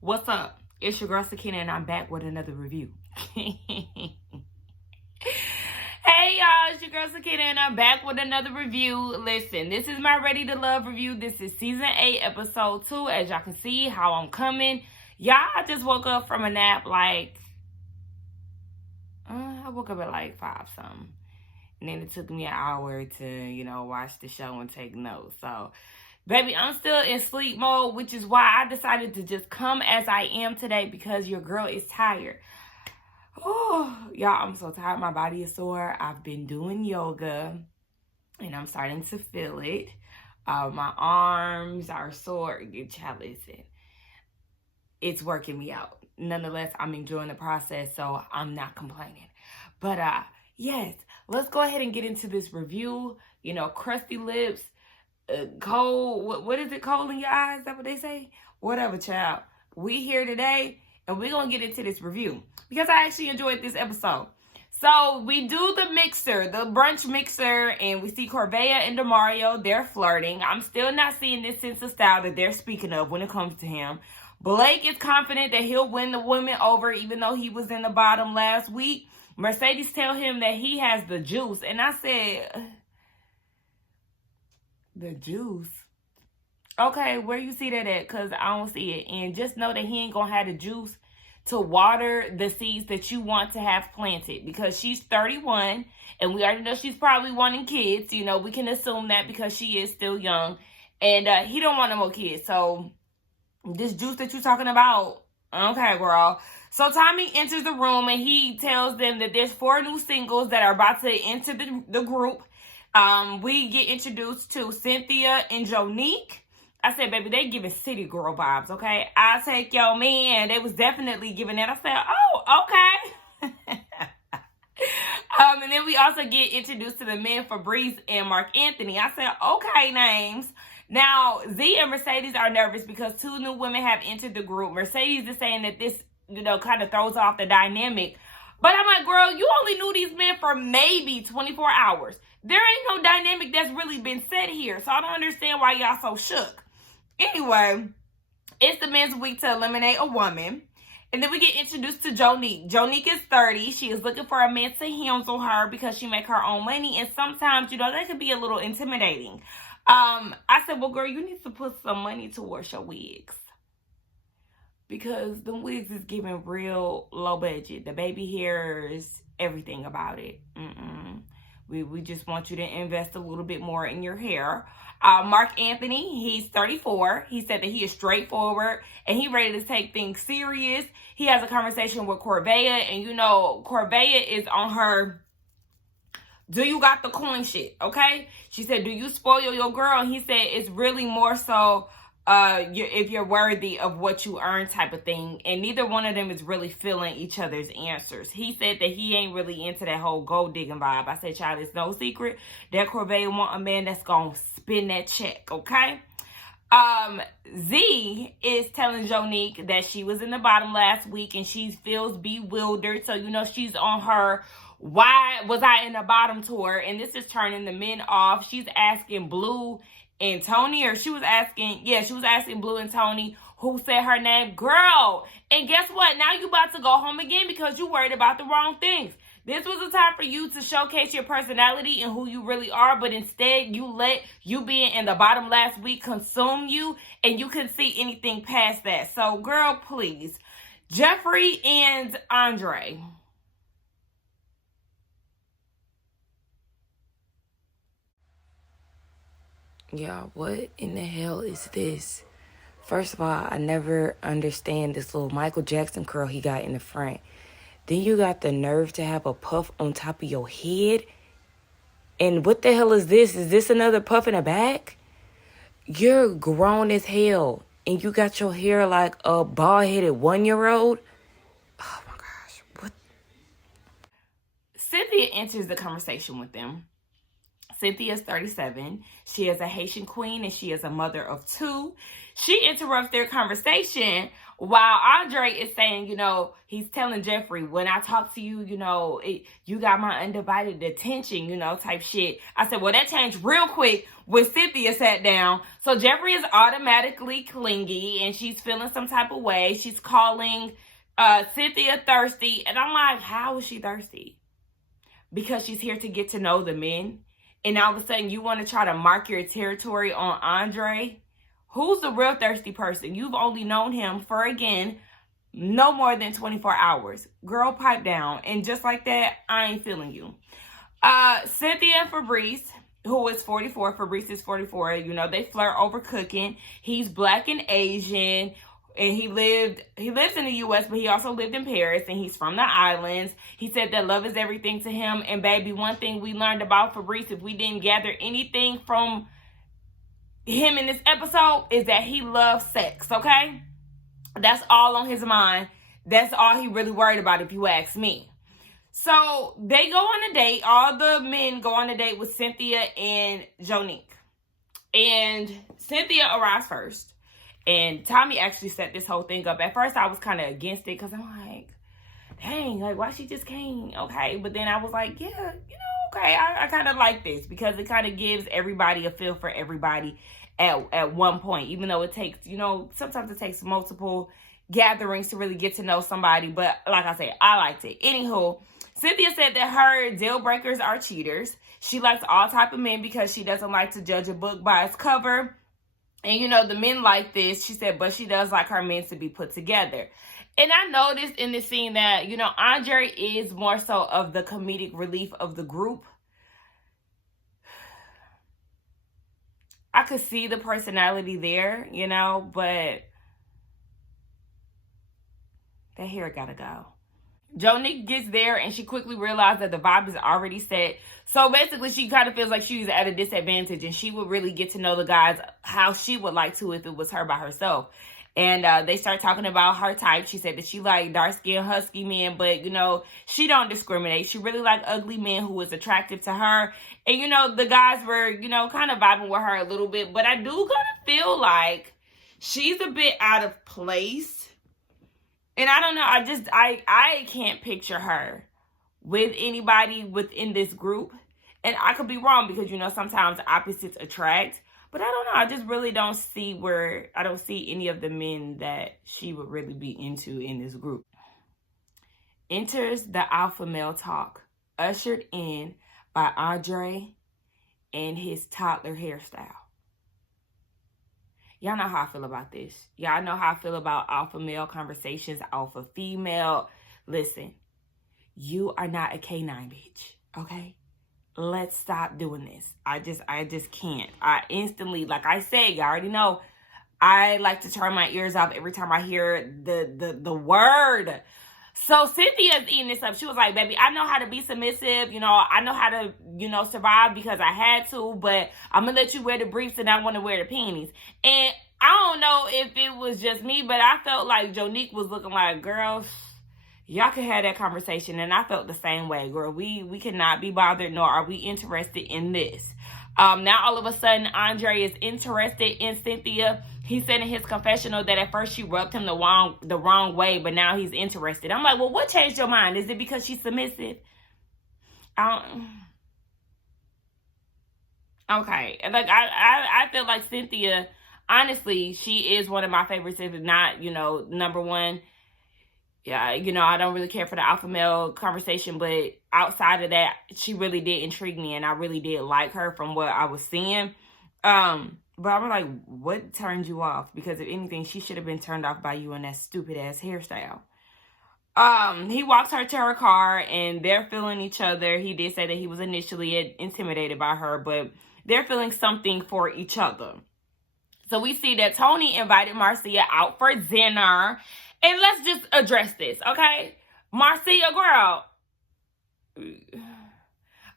What's up? It's your girl Sakina and I'm back with another review. Hey y'all, it's your girl Sakina and I'm back with another review. Listen, this is my Ready to Love review. This is season 8, episode 2. As y'all can see how I'm coming. Y'all, I just woke up from a nap I woke up at like 5 something. And then it took me an hour to, watch the show and take notes. So, baby, I'm still in sleep mode, which is why I decided to just come as I am today because your girl is tired. Oh, y'all, I'm so tired. My body is sore. I've been doing yoga, and I'm starting to feel it. My arms are sore. Child, listen, it's working me out. Nonetheless, I'm enjoying the process, so I'm not complaining. But, yes, let's go ahead and get into this review. Crusty lips. Cold, what is it, cold in your eyes? Is that what they say? Whatever, child. We here today, and we're going to get into this review because I actually enjoyed this episode. So, we do the mixer, the brunch mixer, and we see Corvea and DeMario. They're flirting. I'm still not seeing this sense of style that they're speaking of when it comes to him. Blake is confident that he'll win the women over, even though he was in the bottom last week. Mercedes tell him that he has the juice, and I said, the juice? Okay, where you see that at? Because I don't see it. And just know that he ain't going to have the juice to water the seeds that you want to have planted. Because she's 31, and we already know she's probably wanting kids. We can assume that because she is still young. And he don't want no more kids. So, this juice that you're talking about, okay, girl. So, Tommy enters the room, and he tells them that there's 4 new singles that are about to enter the group. We get introduced to Cynthia and Jonique. I said, baby, they giving city girl vibes, okay? I'll take your man. They was definitely giving that. I said, oh, okay. And then we also get introduced to the men, Fabrice and Mark Anthony. I said, okay, names. Now, Z and Mercedes are nervous because 2 new women have entered the group. Mercedes is saying that this, kind of throws off the dynamic. But I'm like, girl, you only knew these men for maybe 24 hours. There ain't no dynamic that's really been set here. So I don't understand why y'all so shook. Anyway, it's the men's week to eliminate a woman. And then we get introduced to Jonique. Jonique is 30. She is looking for a man to handle her because she make her own money. And sometimes, that could be a little intimidating. I said, well, girl, you need to put some money towards your wigs. Because the wigs is giving real low budget. The baby hairs, everything about it. We just want you to invest a little bit more in your hair. Mark Anthony, he's 34. He said that he is straightforward and he ready to take things serious. He has a conversation with Corvea, and Corvea is on her do you got the coin shit, okay? She said, do you spoil your girl? And he said it's really more so if you're worthy of what you earn type of thing. And neither one of them is really feeling each other's answers. He said that he ain't really into that whole gold digging vibe. I said, child, it's no secret that Corvea want a man that's gonna spin that check, okay? Z is telling Jonique that she was in the bottom last week and she feels bewildered. So, she's on her why was I in the bottom tour, and this is turning the men off. She's asking Blue and Tony, or she was asking Blue and Tony who said her name, girl. And guess what? Now you about to go home again because you worried about the wrong things. This was a time for you to showcase your personality and who you really are, but instead you let you being in the bottom last week consume you, and you couldn't see anything past that. So, girl, please. Jeffrey and Andre. Y'all, what in the hell is this? First of all, I never understand this little Michael Jackson curl he got in the front. Then you got the nerve to have a puff on top of your head. And what the hell is this? Is this another puff in the back? You're grown as hell. And you got your hair like a bald-headed 1-year-old? Oh my gosh. What? Cynthia enters the conversation with them. Cynthia is 37. She is a Haitian queen and she is a mother of 2. She interrupts their conversation While Andre is saying, he's telling Jeffrey, when I talk to you, you got my undivided attention, type shit. I said, well, that changed real quick when Cynthia sat down. So Jeffrey is automatically clingy and she's feeling some type of way. She's calling Cynthia thirsty. And I'm like, how is she thirsty? Because she's here to get to know the men. And all of a sudden you want to try to mark your territory on Andre? Who's the real thirsty person? You've only known him for, again, no more than 24 hours. Girl, pipe down. And just like that, I ain't feeling you. Cynthia and Fabrice, who is 44. Fabrice is 44. They flirt over cooking. He's black and Asian. And he lives in the U.S., but he also lived in Paris. And he's from the islands. He said that love is everything to him. And baby, one thing we learned about Fabrice, if we didn't gather anything from him in this episode, is that he loves sex, okay? That's all on his mind. That's all he really worried about, if you ask me. So they go on a date. All the men go on a date with Cynthia and Jonique. And Cynthia arrives first. And Tommy actually set this whole thing up. At first, I was kind of against it because I'm like, dang, like, why she just came? Okay. But then I was like, yeah, okay, I kind of like this because it kind of gives everybody a feel for everybody at one point, even though it takes, sometimes it takes multiple gatherings to really get to know somebody. But like I said, I liked it. Anywho, Cynthia said that her deal breakers are cheaters. She likes all type of men because she doesn't like to judge a book by its cover. And, the men like this. She said, but she does like her men to be put together. And I noticed in this scene that, Andre is more so of the comedic relief of the group. I could see the personality there, but that hair gotta go. Jonique gets there and she quickly realized that the vibe is already set. So basically she kind of feels like she's at a disadvantage and she would really get to know the guys how she would like to if it was her by herself. And they start talking about her type. She said that she like dark-skinned, husky men, but, she don't discriminate. She really like ugly men who is attractive to her. And, the guys were, kind of vibing with her a little bit. But I do kind of feel like she's a bit out of place. And I don't know. I can't picture her with anybody within this group. And I could be wrong because, sometimes opposites attract. But I don't know. I just really don't see any of the men that she would really be into in this group. Enters the alpha male talk, ushered in by Andre and his toddler hairstyle. Y'all know how I feel about this. Y'all know how I feel about alpha male conversations, alpha female. Listen, you are not a canine bitch, okay? Let's stop doing this. I just can't. I instantly, like I said, you already know, I like to turn my ears off every time I hear the word. So Cynthia's eating this up. She was like, baby, I know how to be submissive. I know how to, survive because I had to, but I'm going to let you wear the briefs and I want to wear the panties. And I don't know if it was just me, but I felt like Jonique was looking like, girls, y'all can have that conversation. And I felt the same way, girl. We cannot be bothered, nor are we interested in this. Now, all of a sudden, Andre is interested in Cynthia. He said in his confessional that at first she rubbed him the wrong way, but now he's interested. I'm like, well, what changed your mind? Is it because she's submissive? Okay. Like, I feel like Cynthia, honestly, she is one of my favorites, if not, number one. Yeah, I don't really care for the alpha male conversation, but outside of that, she really did intrigue me, and I really did like her from what I was seeing. But I'm like, what turned you off? Because if anything, she should have been turned off by you and that stupid ass hairstyle. He walks her to her car, and they're feeling each other. He did say that he was initially intimidated by her, but they're feeling something for each other. So we see that Tony invited Marcia out for dinner. And let's just address this, okay? Marcia, girl,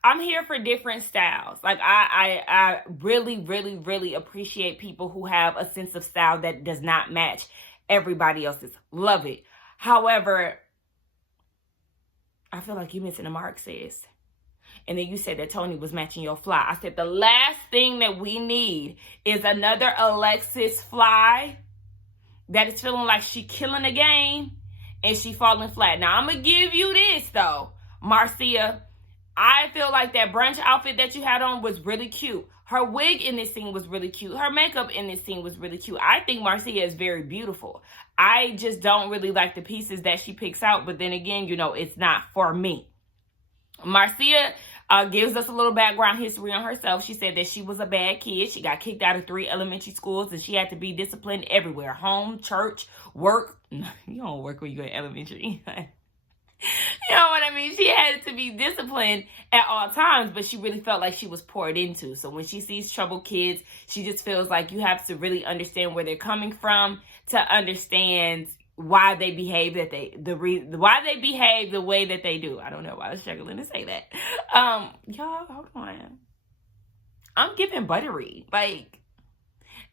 I'm here for different styles. Like, I really, really, really appreciate people who have a sense of style that does not match everybody else's. Love it. However, I feel like you're missing the mark, sis. And then you said that Tony was matching your fly. I said the last thing that we need is another Alexis fly that is feeling like she killing the game and she falling flat. Now, I'm going to give you this, though, Marcia. I feel like that brunch outfit that you had on was really cute. Her wig in this scene was really cute. Her makeup in this scene was really cute. I think Marcia is very beautiful. I just don't really like the pieces that she picks out. But then again, you know, it's not for me. Marcia gives us a little background history on herself. She said that she was a bad kid. She got kicked out of 3 elementary schools and she had to be disciplined everywhere. Home, church, work. You don't work when you go to elementary. You know what I mean? She had to be disciplined at all times, but she really felt like she was poured into. So when she sees troubled kids, she just feels like you have to really understand where they're coming from to understand why they behave why they behave the way that they do. I don't know why I was struggling to say that. Y'all, hold on. I'm giving buttery. Like,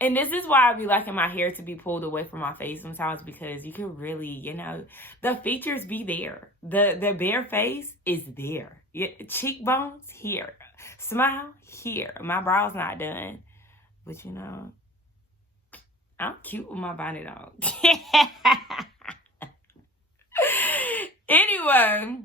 and this is why I be liking my hair to be pulled away from my face sometimes, because you can really, you know, the features be there. The bare face is there. Cheekbones here. Smile here. My brows not done. But you know, I'm cute with my bonnet on. Anyway,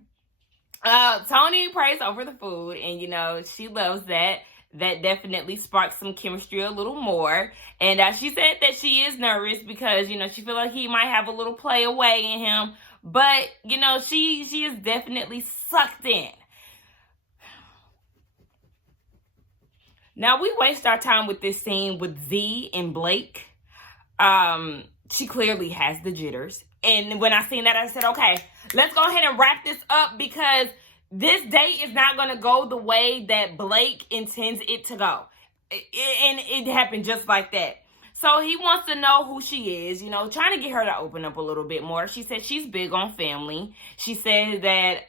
Toni prays over the food, and you know, she loves that. That definitely sparked some chemistry a little more. And she said that she is nervous because, you know, she feels like he might have a little play away in him. But, you know, she is definitely sucked in. Now, we waste our time with this scene with Z and Blake. She clearly has the jitters. And when I seen that, I said, okay, let's go ahead and wrap this up, because this date is not going to go the way that Blake intends it to go. And it happened just like that. So he wants to know who she is, you know, trying to get her to open up a little bit more. She said she's big on family. She said that,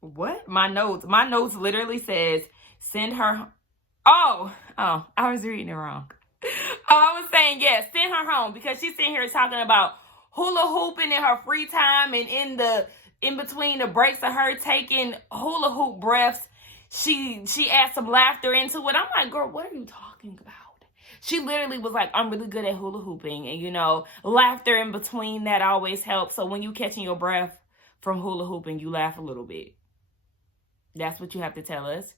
what? My notes literally says, send her. Oh, I was reading it wrong. I was saying, yes, send her home, because she's sitting here talking about hula hooping in her free time, and in between the breaks of her taking hula hoop breaths, she adds some laughter into it. I'm like, girl, what are you talking about? She literally was like, I'm really good at hula hooping, and you know, laughter in between that always helps. So when you catching your breath from hula hooping, you laugh a little bit. That's what you have to tell us.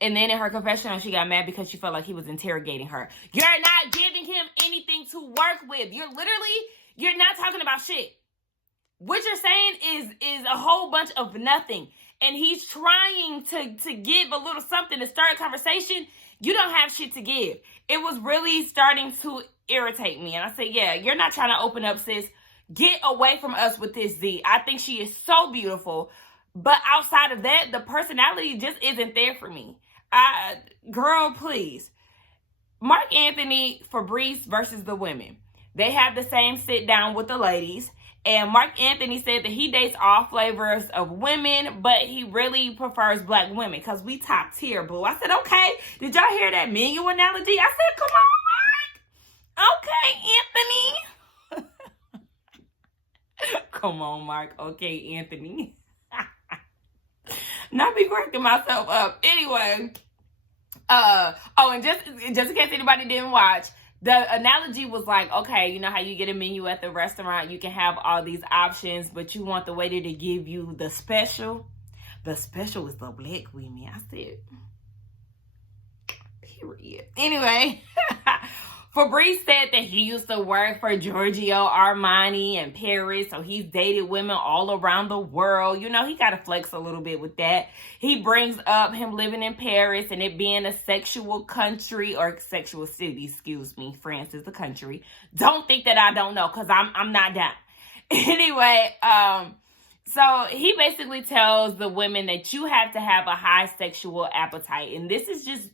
And then in her confessional, she got mad because she felt like he was interrogating her. You're not giving him anything to work with. You're not talking about shit. What you're saying is a whole bunch of nothing. And he's trying to give a little something to start a conversation. You don't have shit to give. It was really starting to irritate me. And I said, yeah, you're not trying to open up, sis. Get away from us with this Z. I think she is so beautiful. But outside of that, the personality just isn't there for me. Girl, please. Mark Anthony, Fabrice versus the women. They have the same sit down with the ladies. And Mark Anthony said that he dates all flavors of women, but he really prefers black women because we top tier, boo. I said, okay. Did y'all hear that menu analogy? I said, come on, Mark. Okay, Anthony. Come on, Mark. Okay, Anthony. Not be cracking myself up. Anyway. And just in case anybody didn't watch, the analogy was like, okay, you know how you get a menu at the restaurant, you can have all these options, but you want the waiter to give you the special. The special is the black women. I said, period. Anyway, Fabrice said that he used to work for Giorgio Armani in Paris, so he's dated women all around the world. You know, he got to flex a little bit with that. He brings up him living in Paris and it being a sexual country, or sexual city, excuse me. France is a country. Don't think that I don't know, because I'm not down. Anyway, so he basically tells the women that you have to have a high sexual appetite. And this is just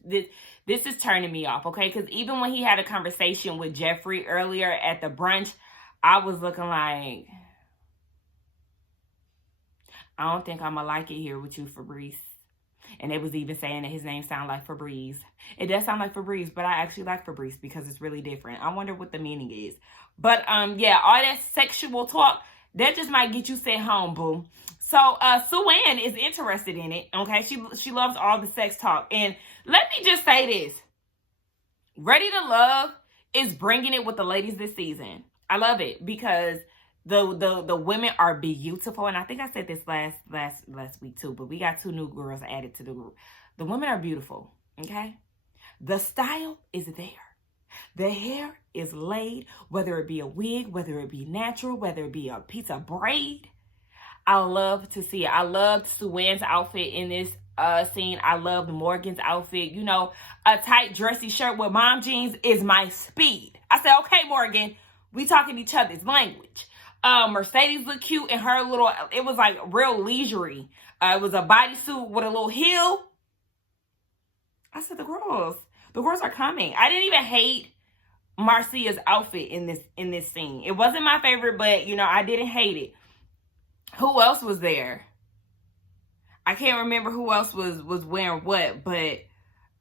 this is turning me off, okay? Because even when he had a conversation with Jeffrey earlier at the brunch, I was looking like, I don't think I'm going to like it here with you, Fabrice. And they was even saying that his name sound like Fabrice. It does sound like Fabrice, but I actually like Fabrice because it's really different. I wonder what the meaning is. But, yeah, all that sexual talk, That just might get you sent home, boo. So Sue-Ann is interested in it. Okay, she loves all the sex talk. And let me just say this: Ready to Love is bringing it with the ladies this season. I love it because the women are beautiful, and I think I said this last week too. But we got 2 new girls added to the group. The women are beautiful. Okay, the style is there. The hair is laid, whether it be a wig, whether it be natural, whether it be a piece of braid. I love to see it. I loved Sue-Ann's outfit in this scene. I loved Morgan's outfit. You know, a tight dressy shirt with mom jeans is my speed. I said, okay, Morgan, we talking each other's language. Mercedes looked cute in her little, it was like real leisurey. It was a bodysuit with a little heel. I said, the girls are coming. I didn't even hate Marcia's outfit in this scene. It wasn't my favorite, but you know, I didn't hate it. Who else was there? I can't remember who else was wearing what, but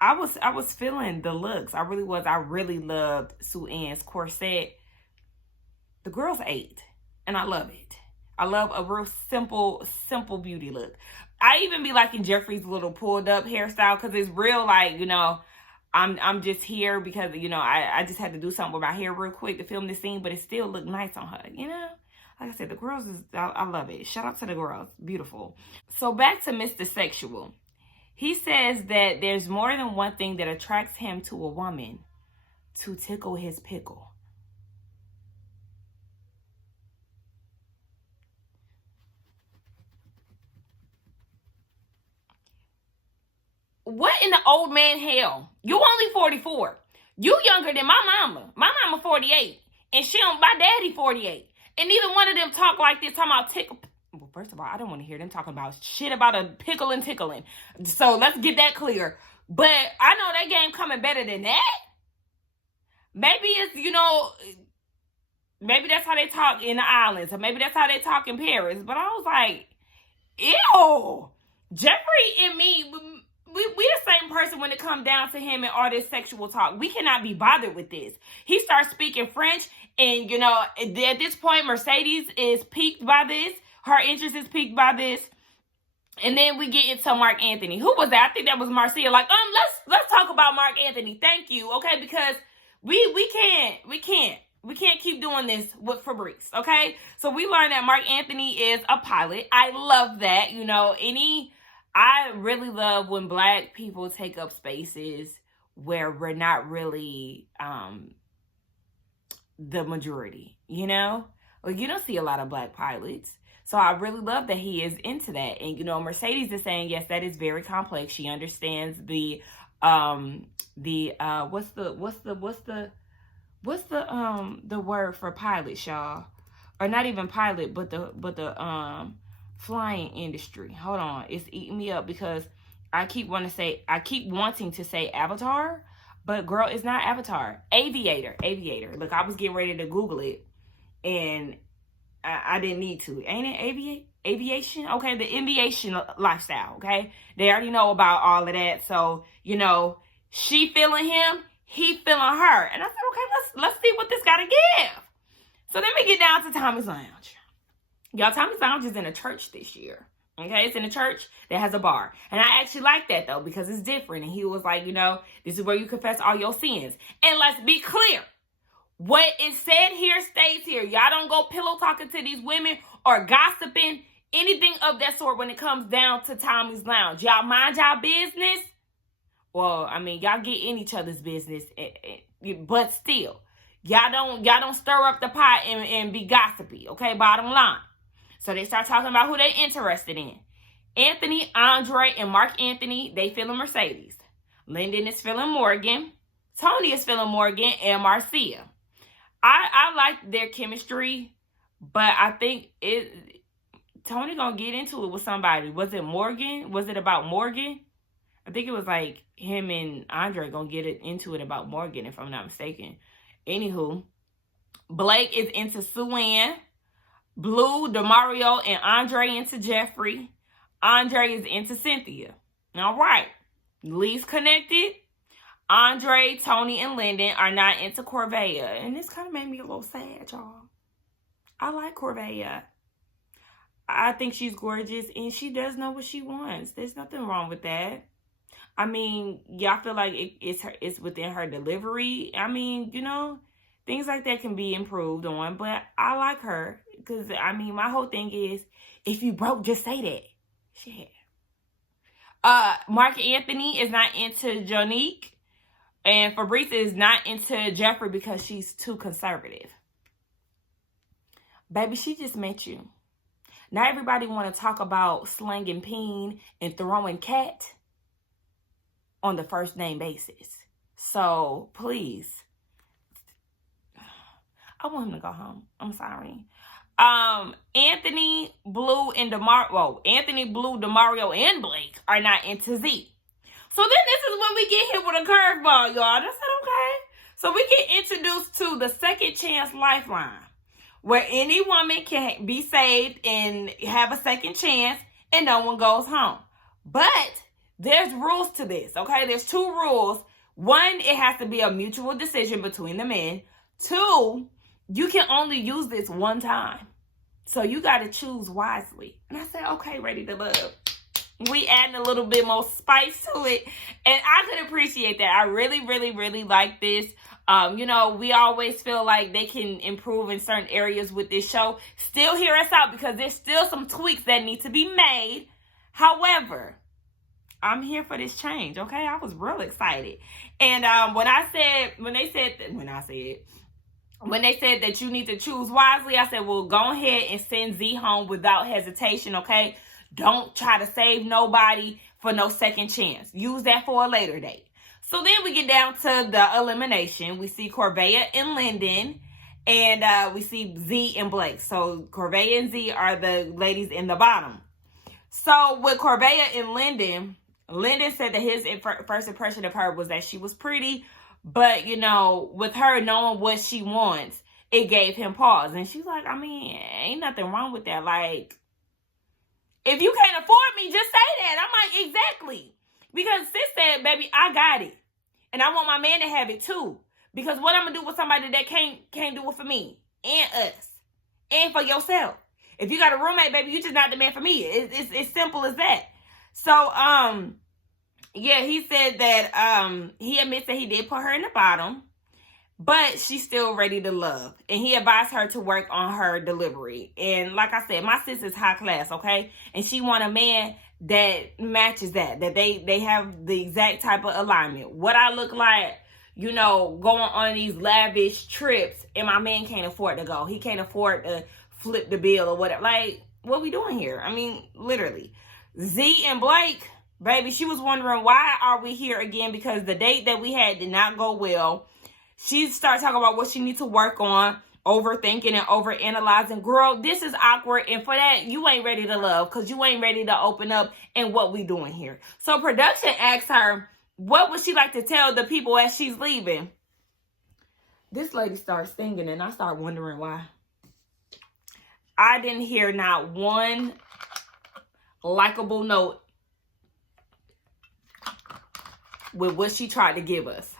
I was feeling the looks. I really was. I really loved Sue-Ann's corset. The girls ate, and I love it. I love a real simple beauty look. I even be liking Jeffrey's little pulled up hairstyle because it's real, like, you know, I'm just here because, you know, I just had to do something with my hair real quick to film this scene, but it still looked nice on her, you know? Like I said, the girls, I love it. Shout out to the girls. Beautiful. So back to Mr. Sexual. He says that there's more than one thing that attracts him to a woman: to tickle his pickle. What in the old man hell? You only 44. You younger than my mama. My mama 48. And my daddy 48. And neither one of them talk like this, talking about tickle. Well, first of all, I don't want to hear them talking about shit about a pickle and tickling. So let's get that clear. But I know that game coming better than that. Maybe it's, you know, maybe that's how they talk in the islands. Or maybe that's how they talk in Paris. But I was like, ew. Jeffrey and me, we the same person when it comes down to him and all this sexual talk. We cannot be bothered with this. He starts speaking French, and, you know, at this point, Mercedes is piqued by this. Her interest is piqued by this. And then we get into Mark Anthony. Who was that? I think that was Marcia. Like, let's talk about Mark Anthony. Thank you. Okay, because we can't keep doing this with Fabrice. Okay, so we learned that Mark Anthony is a pilot. I love that. You know, I really love when Black people take up spaces where we're not really the majority, you know? Well, you don't see a lot of Black pilots. So I really love that he is into that. And, you know, Mercedes is saying, yes, that is very complex. She understands the what's the word for pilot, y'all? Or not even pilot, but the flying industry. Hold on, it's eating me up because I keep wanting to say Avatar, but girl, it's not Avatar. Aviator. Look, I was getting ready to Google it, and I didn't need to. Ain't it aviation? Okay, the aviation lifestyle. Okay, they already know about all of that. So, you know, she feeling him, he feeling her, and I said, okay, let's see what this got to give. So then we get down to Tommy's Lounge. Y'all, Tommy's Lounge is in a church this year. Okay, it's in a church that has a bar. And I actually like that, though, because it's different. And he was like, you know, this is where you confess all your sins. And let's be clear. What is said here stays here. Y'all don't go pillow talking to these women or gossiping, anything of that sort when it comes down to Tommy's Lounge. Y'all mind y'all business. Well, I mean, y'all get in each other's business, but still, y'all don't stir up the pot and be gossipy. Okay, bottom line. So they start talking about who they interested in. Anthony, Andre, and Mark Anthony, they feeling Mercedes. Lyndon is feeling Morgan. Tony is feeling Morgan and Marcia. I like their chemistry, but I think Tony gonna get into it with somebody. Was it Morgan? Was it about Morgan? I think it was like him and Andre gonna get into it about Morgan, if I'm not mistaken. Anywho, Blake is into Sue-Ann. Blue, Demario, and Andre into Jeffrey. Andre is into Cynthia. All right. Least connected. Andre, Tony, and Lyndon are not into Corvea. And this kind of made me a little sad, y'all. I like Corvea. I think she's gorgeous, and she does know what she wants. There's nothing wrong with that. I mean, y'all feel like it's within her delivery. I mean, you know, things like that can be improved on, but I like her because, I mean, my whole thing is, if you broke, just say that. Shit. Mark Anthony is not into Jonique, and Fabrice is not into Jeffrey because she's too conservative. Baby, she just met you. Not everybody want to talk about slanging peen and throwing cat on the first name basis. So, please. I want him to go home. I'm sorry. Anthony, Blue, and Anthony, Blue, Demario, and Blake are not into Z. So then this is when we get hit with a curveball, y'all. I said, okay. So we get introduced to the Second Chance Lifeline, where any woman can be saved and have a second chance and no one goes home. But there's rules to this, okay? There's 2 rules. 1, it has to be a mutual decision between the men. 2, you can only use this 1 time. So you got to choose wisely. And I said, okay, Ready to Love. We adding a little bit more spice to it. And I could appreciate that. I really, really, really like this. You know, we always feel like they can improve in certain areas with this show. Still hear us out because there's still some tweaks that need to be made. However, I'm here for this change, okay? I was real excited. And when they said that you need to choose wisely, I said, well, go ahead and send Z home without hesitation, okay? Don't try to save nobody for no second chance. Use that for a later date. So then we get down to the elimination. We see Corvea and Lyndon, and we see Z and Blake. So Corvea and Z are the ladies in the bottom. So with Corvea and Lyndon said that his first impression of her was that she was pretty, but, you know, with her knowing what she wants, it gave him pause. And she's like, I mean, ain't nothing wrong with that. Like, if you can't afford me, just say that. I'm like, exactly. Because sis said, baby, I got it. And I want my man to have it too. Because what I'm going to do with somebody that can't do it for me and us and for yourself. If you got a roommate, baby, you just not the man for me. It's simple as that. So, yeah, he said that he admits that he did put her in the bottom, but she's still ready to love. And he advised her to work on her delivery. And like I said, my sis is high class, okay? And she want a man that matches that they have the exact type of alignment. What I look like, you know, going on these lavish trips, and my man can't afford to go. He can't afford to flip the bill or whatever. Like, what we doing here? I mean, literally. Z and Blake, baby, she was wondering, why are we here again? Because the date that we had did not go well. She started talking about what she needs to work on, overthinking and overanalyzing. Girl, this is awkward. And for that, you ain't ready to love because you ain't ready to open up and what we doing here. So production asked her, what would she like to tell the people as she's leaving? This lady starts singing and I start wondering why. I didn't hear not one likable note with what she tried to give us.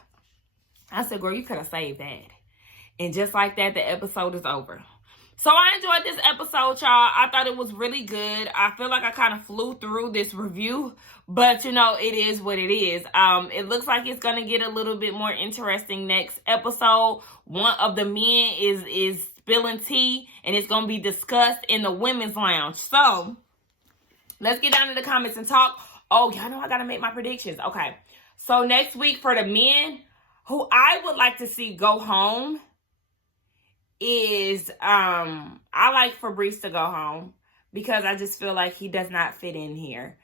I said, girl, you could have saved that. And just like that, the episode is over. So I enjoyed this episode, y'all. I thought it was really good. I feel like I kind of flew through this review, but you know, it is what it is. It looks like it's going to get a little bit more interesting next episode. One of the men is spilling tea, and it's going to be discussed in the women's lounge. So let's get down to the comments and talk. Oh, y'all know I got to make my predictions. Okay. So next week for the men, who I would like to see go home is, I like Fabrice to go home because I just feel like he does not fit in here.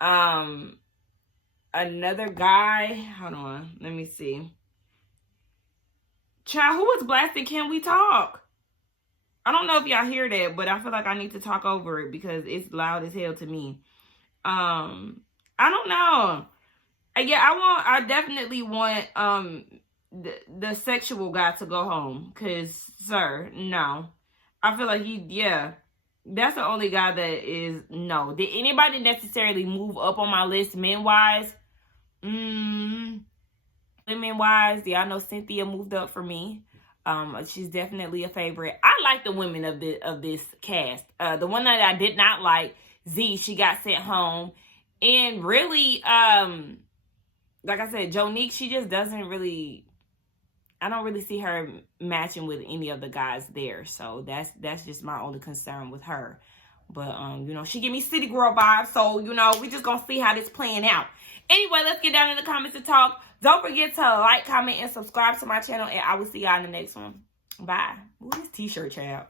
Another guy, hold on, let me see. Child, who was blasting Can We Talk? I don't know if y'all hear that, but I feel like I need to talk over it because it's loud as hell to me. I don't know. Yeah, I definitely want the sexual guy to go home. Cause sir, no. I feel like that's the only guy that is no. Did anybody necessarily move up on my list men-wise? Women-wise, yeah, I know Cynthia moved up for me. She's definitely a favorite. I like the women of this cast. The one that I did not like, Z, she got sent home. And really, like I said, Jonique, she just doesn't really, I don't really see her matching with any of the guys there. So that's just my only concern with her. But, you know, she give me city girl vibes. So, you know, we just gonna see how this playing out. Anyway, let's get down in the comments and talk. Don't forget to like, comment, and subscribe to my channel. And I will see y'all in the next one. Bye. Ooh, this t-shirt, child.